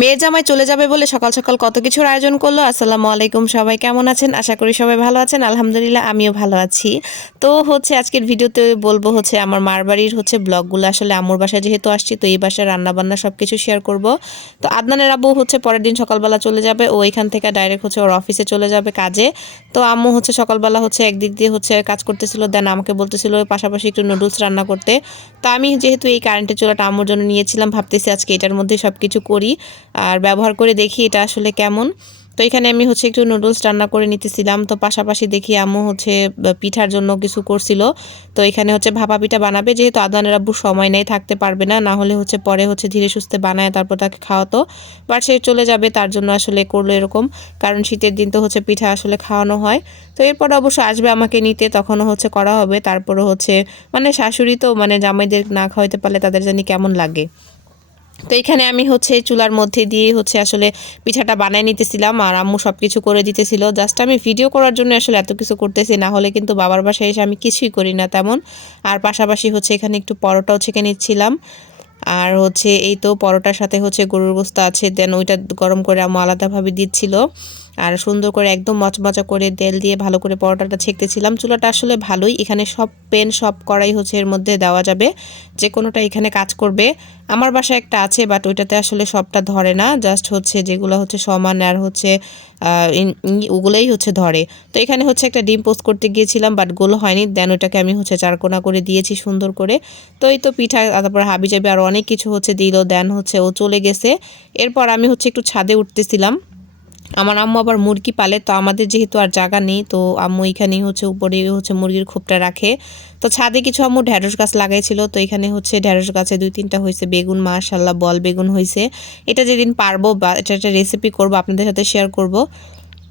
মেয়ের জামাই চলে যাবে বলে সকাল সকাল কত কিছুর আয়োজন করলো। আসসালামু আলাইকুম, সবাই কেমন আছেন? আশা করি সবাই ভালো আছেন। আলহামদুলিল্লাহ আমিও ভালো আছি। তো আজকের ভিডিওতে বলবো আমার মার বাড়ির ব্লগগুলো। আসলে আম্মুর বাসায় যেহেতু আসছি, তো এই বাসায় রান্নাবান্না সব কিছু শেয়ার করব। তো আদনানের আব্বু পরের দিন সকালবেলা চলে যাবে, ও এখান থেকে ডাইরেক্ট ওর অফিসে চলে যাবে কাজে। তো আম্মু সকালবেলা একদিক দিয়ে কাজ করতেছিল, দেন আমাকে বলতেছিল পাশাপাশি একটু নুডলস রান্না করতে। তো আমি যেহেতু এই কারেন্টের চুলাটা আম্মুর জন্য নিয়েছিলাম, ভাবতেছি আজকে এটার মধ্যে সব কিছু করি আর ব্যবহার করে দেখি এটা আসলে কেমন। তো এখানে আমি একটু নুডলস রান্না করে নিতেছিলাম। তো পাশাপাশি দেখি আম্মু পিঠার জন্য কিছু করছিল। তো এখানে ভাপা পিঠা বানাবে, যেহেতু আদনানের আব্বুর সময় নেই, থাকতে পারবে না, না হলে পরে ধীরে সুস্থে বানায় তারপর তাকে খাওয়াতো। বাট সে চলে যাবে, তার জন্য আসলে করলো এরকম, কারণ শীতের দিন তো পিঠা আসলে খাওয়ানো হয়। তো এরপর অবশ্য আসবে আমাকে নিতে, তখনও করা হবে। তারপরও মানে শাশুড়ি তো মানে জামাইদের না খাওয়াইতে পারলে তাদের জানি কেমন লাগে। তো এখানে আমি চুলার মধ্যে দিয়ে আসলে পিঠাটা বানাই নিতেছিলাম, আর আম্মু সব কিছু করে দিতেছিল। জাস্ট আমি ভিডিও করার জন্য আসলে এত কিছু করতেছি, না হলে কিন্তু বাবার বাসায় এসে আমি কিছুই করি না তেমন। আর পাশাপাশি এখানে একটু পরোটাও ছেঁকে নিচ্ছিলাম। আর এই তো পরোটার সাথে গরুর গোস্ত আছে, দেন ওইটা গরম করে আম্মু আলাদাভাবে দিচ্ছিল। আর সুন্দর করে একদম মচমচা করে তেল দিয়ে ভালো করে পরোটাটা ছেঁকতেছিলাম। চুলাটা আসলে ভালোই, এখানে সব পেন সব কড়াই এর মধ্যে দেওয়া যাবে, যে কোনোটা এখানে কাজ করবে। আমার বাসায় একটা আছে, বাট ওইটাতে আসলে সবটা ধরে না, জাস্ট যেগুলো সমান আর ওগুলোই ধরে। তো এখানে একটা ডিম পোস্ট করতে গিয়েছিলাম, বাট গোল হয়নি, দেন ওইটাকে আমি চারকোনা করে দিয়েছি সুন্দর করে। তো এই তো পিঠা, তারপর হাবি যাবে আর অনেক কিছু দিল, দেন ও চলে গেছে। এরপর আমি একটু ছাদে উঠতেছিলাম। আমার আম্মু আবার মুরগি পালে, তো আমাদের যেহেতু আর জায়গা নেই, তো আম্মু এখানেই উপরে মুরগির খোপটা রাখে। তো ছাদে কিছু আম্মু ঢেঁড়স গাছ লাগাইছিল, তো এখানে ঢেঁড়স গাছে 2-3টা হয়েছে বেগুন, মাশাআল্লাহ বল বেগুন হয়েছে। এটা যেদিন পারবো বা এটা একটা রেসিপি করব, আপনাদের সাথে শেয়ার করব।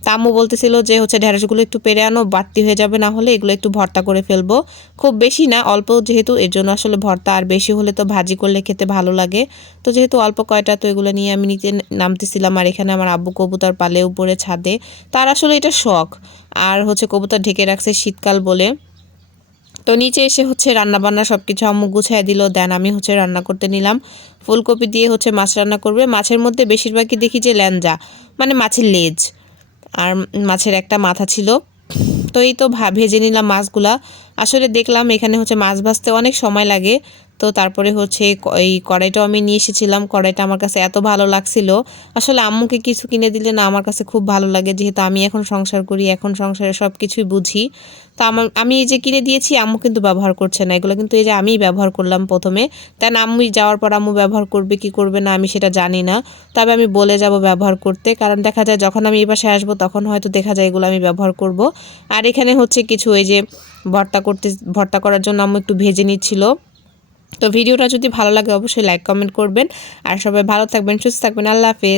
তা আম্মু বলতেছিল যে ঢেঁড়সগুলো একটু পেরে আনো, বাড়তি হয়ে যাবে, না হলে এগুলো একটু ভর্তা করে ফেলবো। খুব বেশি না, অল্প, যেহেতু এর জন্য আসলে ভর্তা, আর বেশি হলে তো ভাজি করলে খেতে ভালো লাগে। তো যেহেতু অল্প কয়টা, তো এগুলো নিয়ে আমি নিচে নামতেছিলাম। আর এখানে আমার আব্বু কবুতর পালে উপরে ছাদে, তার আসলে এটা শখ। আর কবুতর ঢেকে রাখছে শীতকাল বলে। তো নিচে এসে রান্নাবান্না সব কিছু আম্মু গুছিয়ে দিল, দেন আমি রান্না করতে নিলাম। ফুলকপি দিয়ে মাছ রান্না করবে। মাছের মধ্যে বেশিরভাগই দেখি যে ল্যাঞ্জা, মানে মাছের লেজ, আর মাছের একটা মাথা ছিল। তো এই তো ভেজে নিলাম মাছগুলা। আসলে দেখলাম এখানে মাছ ভাজতে অনেক সময় লাগে। তো তারপরে এই কড়াইটাও আমি নিয়ে এসেছিলাম। কড়াইটা আমার কাছে এত ভালো লাগছিল, আসলে আম্মুকে কিছু কিনে দিলে না আমার কাছে খুব ভালো লাগে, যেহেতু আমি এখন সংসার করি, এখন সংসারে সব কিছুই বুঝি। তো আমি এই যে কিনে দিয়েছি, আম্মু কিন্তু ব্যবহার করছে না, এগুলো কিন্তু এই যে আমি ব্যবহার করলাম প্রথমে। দেন আম্মু যাওয়ার পর আম্মু ব্যবহার করবে কি করবে না আমি সেটা জানি না, তবে আমি বলে যাব ব্যবহার করতে, কারণ দেখা যায় যখন আমি এই বাসায় আসবো তখন হয়তো দেখা যায় এগুলো আমি ব্যবহার করব। আর এখানে কিছু এই যে ভর্তা করার জন্য আম্মু একটু ভেজে নিচ্ছিল। তো ভিডিওটা যদি ভালো লাগে অবশ্যই লাইক কমেন্ট করবেন, আর সবাই ভালো থাকবেন, সুস্থ থাকবেন। আল্লাহ হাফেজ।